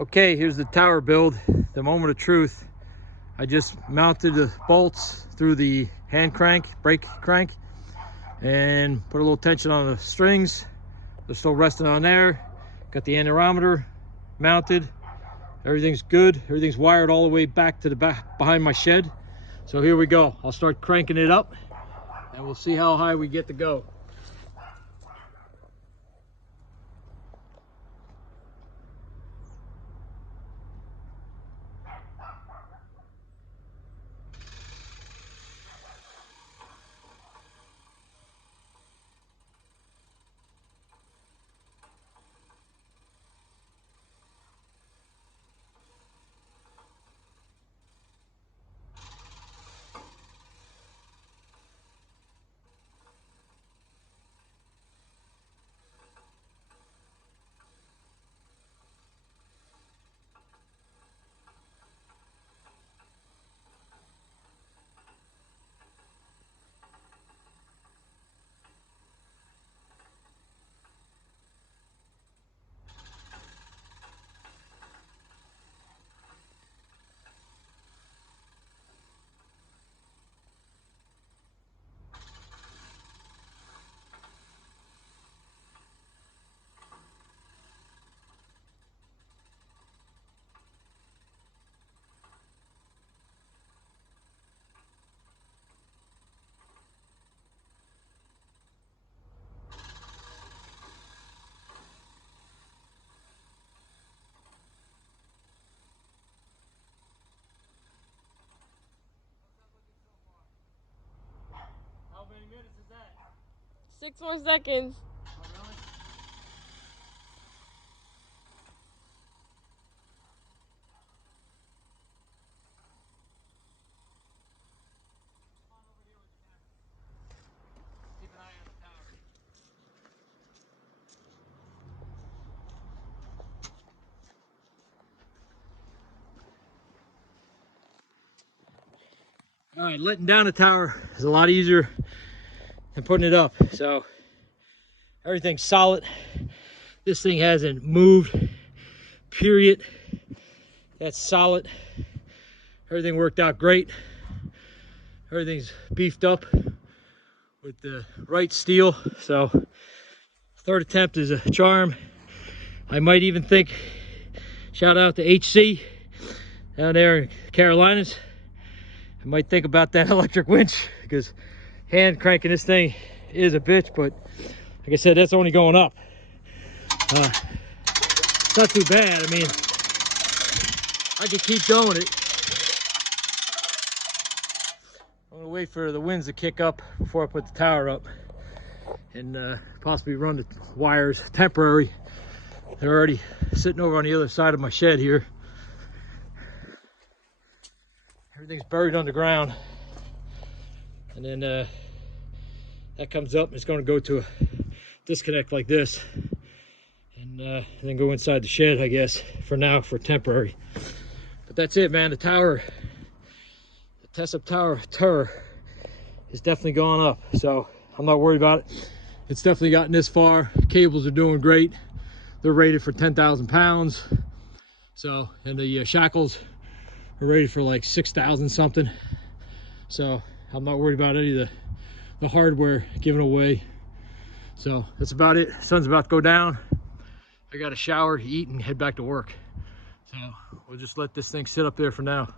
Okay, here's the tower build, the moment of truth. I just mounted the bolts through the hand crank, brake crank, and put a little tension on the strings. They're still resting on there. Got the anemometer mounted. Everything's good. Everything's wired all the way back to the back behind my shed. So here we go. I'll start cranking it up and we'll see how high we get to go. How many minutes is that? 6 more seconds. Oh, really? Come on over here with the camera. Keep an eye on the tower. All right, letting down the tower is a lot easier than putting it up. So everything's solid. This thing hasn't moved, period. That's solid. Everything worked out great. Everything's beefed up with the right steel. So third attempt is a charm. I might even think, shout out to HC down there in Carolinas. I might think about that electric winch, because hand cranking this thing is a bitch, but like I said, that's only going up. It's not too bad. I mean, I could keep doing it. I'm gonna wait for the winds to kick up before I put the tower up, and possibly run the wires temporary. They're already sitting over on the other side of my shed here. Everything's buried underground, and then that comes up and it's going to go to a disconnect like this, and then go inside the shed, I guess, for now, for temporary. But that's it, man. The tower, the Tesla Tower Tur, is definitely going up, so I'm not worried about it. It's definitely gotten this far. Cables are doing great. They're rated for 10,000 pounds. So, and the shackles are rated for like 6,000 something. So I'm not worried about any of the hardware giving away. So that's about it. Sun's about to go down. I got a shower, eat, and head back to work. So we'll just let this thing sit up there for now.